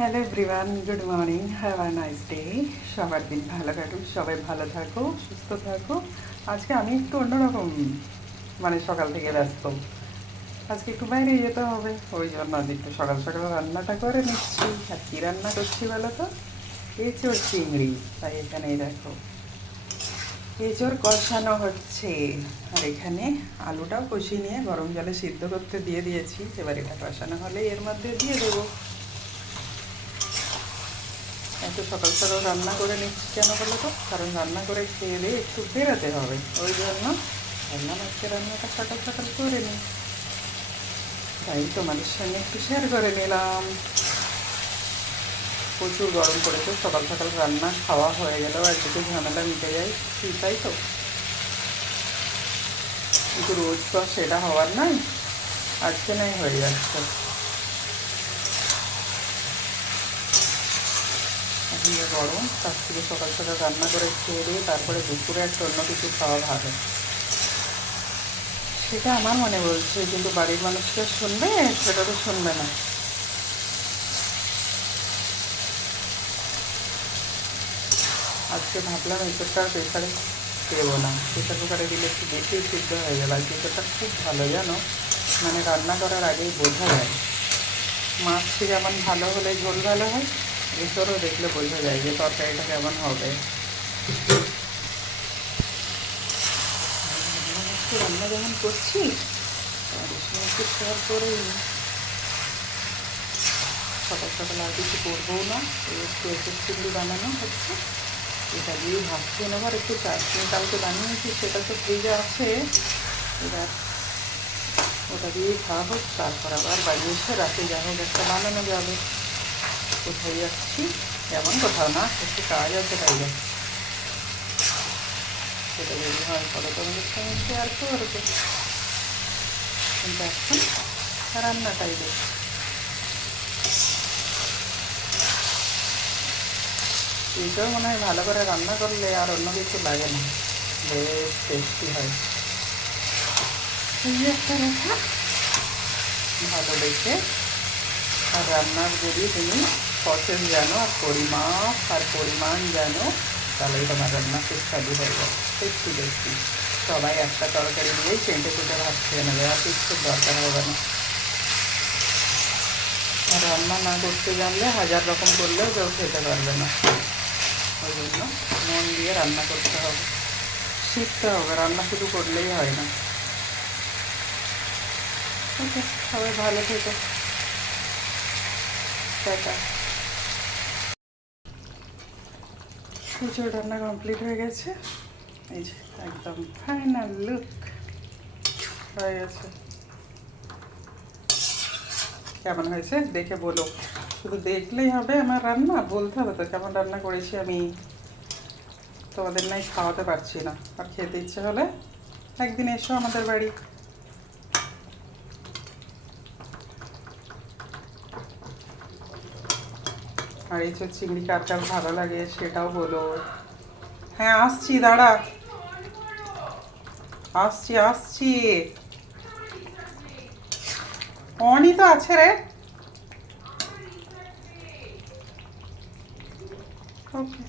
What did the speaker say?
Hello everyone, good morning, have a nice day. সবার দিন ভালো কাটুক, সবাই ভালো থাকো, সুস্থ থাকো। আজকে আমি একটু অন্যরকম, মানে সকাল থেকে ব্যস্ত। আজকে একটু বাইরে যেতে হবে, ওই জন্য আজ একটু সকাল সকাল রান্নাটা করে নিচ্ছি। আর কী রান্না করছি বলো তো? এঁচোড় চিংড়ি। তাই এখানেই দেখো এঁচোড় কষানো হচ্ছে। আর এখানে আলুটাও কষিয়ে নিয়ে গরম জলে সিদ্ধ করতে দিয়ে দিয়েছি। এবার এটা কষানো হলে এর মধ্যে দিয়ে দেবো। এত সকাল সকাল রান্না করে নিচ্ছি কেন বলো তো? কারণ রান্না করে খেয়ে দিয়ে একটু বেরোতে হবে, ওই জন্য ভাবলাম আজকে রান্নাটা সকাল সকাল করে নিই। তাই তোমাদের সঙ্গে একটু শেয়ার করে নিলাম। প্রচুর গরম পড়েছে, সকাল সকাল রান্না খাওয়া হয়ে গেলেও একদিকে ঝামেলা মিটে যায়, ঠিক তাই তো? কিন্তু রোজ তো সেটা হওয়ার নয়, আজকে নাই হয়ে যাচ্ছে। এখন যে গরম, তার থেকে সকাল সকাল রান্না করে খেয়ে দিয়ে তারপরে দুপুরে একটা অন্য কিছু খাওয়া ভালো। সেটা আমার মনে বলছে, কিন্তু বাড়ির মানুষকে শুনবে? সেটা তো শুনবে না। আজকে ভাবলাম এঁচোড়টা প্রেশারে দেবো না, প্রেশার কুকারে দিলে একটু বেশি সিদ্ধ হয়ে যাবে। আর এঁচোড়টা খুব ভালো জানো, মানে রান্না করার আগেই বোঝা যায়। মাছ যেমন ভালো হলে ঝোল ভালো হয়, এঁচোড়ও দেখলে বোঝা যায় যে তরকারিটা কেমন হবে। রান্না যখন করছি তাদের সঙ্গে একটু শেয়ার করেই নিই। সকাল সকাল আর কিছু করবোও না, একটু এঁচোড় চিংড়ি বানানো হচ্ছে। এটা দিয়ে ভাবছি নেবো। আর একটু চাটনি কালকে বানিয়েছি, সেটা তো ফ্রিজে আছে। এবার ওটা দিয়েই খাওয়া হোক, তারপর আবার বাড়ি এসে রাতে যা হোক একটা বানানো যাবে। কোথায় যাচ্ছি? এমন কোথাও না, একটু কাজ আছে, তাই যাচ্ছি। সেটা যদি হয় তাহলে তোমাদের সঙ্গে শেয়ার করবো, কিন্তু এখন রান্নাটাই দেখি। এইটাও মনে হয় ভালো করে রান্না করলে আর অন্য কিছু লাগে না, বেশ টেস্টি হয়। এই একটা রেখা ভালো দেখে। আর রান্নার যদি তুমি প্রসেস জানো আর পরিমাণ জানো, তাহলেই তোমার রান্না সুস্বাদু হয়ে যাবে, টেস্টি টেস্টি। সবাই একটা তরকারি দিয়েই চেটে চেটে ভাত খেয়ে নেবে, আর কিছুর দরকার হবে না। আর রান্না না করতে জানলে হাজার রকম করলেও কেউ খেতে পারবে না। ওই জন্য মন দিয়ে রান্না করতে হবে, শিখতে হবে। রান্না শুধু করলেই হয় না। ওকে, সবাই ভালো থেকো, টাটা। প্রচুর রান্না কমপ্লিট হয়ে গেছে, এই যে একদম ফাইনাল লুক হয়ে গেছে। কেমন হয়েছে দেখে বলো। শুধু দেখলেই হবে আমার রান্না? বলতে হবে তো কেমন রান্না করেছি আমি। তোমাদের নাই খাওয়াতে পারছি না, আর খেতে ইচ্ছে হলে একদিন এসো আমাদের বাড়ি। আর এই চিংড়ি কার কার ভালো লাগে সেটাও বলো। হ্যাঁ আসছি, দাঁড়া, আসছি আসছি। অনই তো আছে রে। ওকে।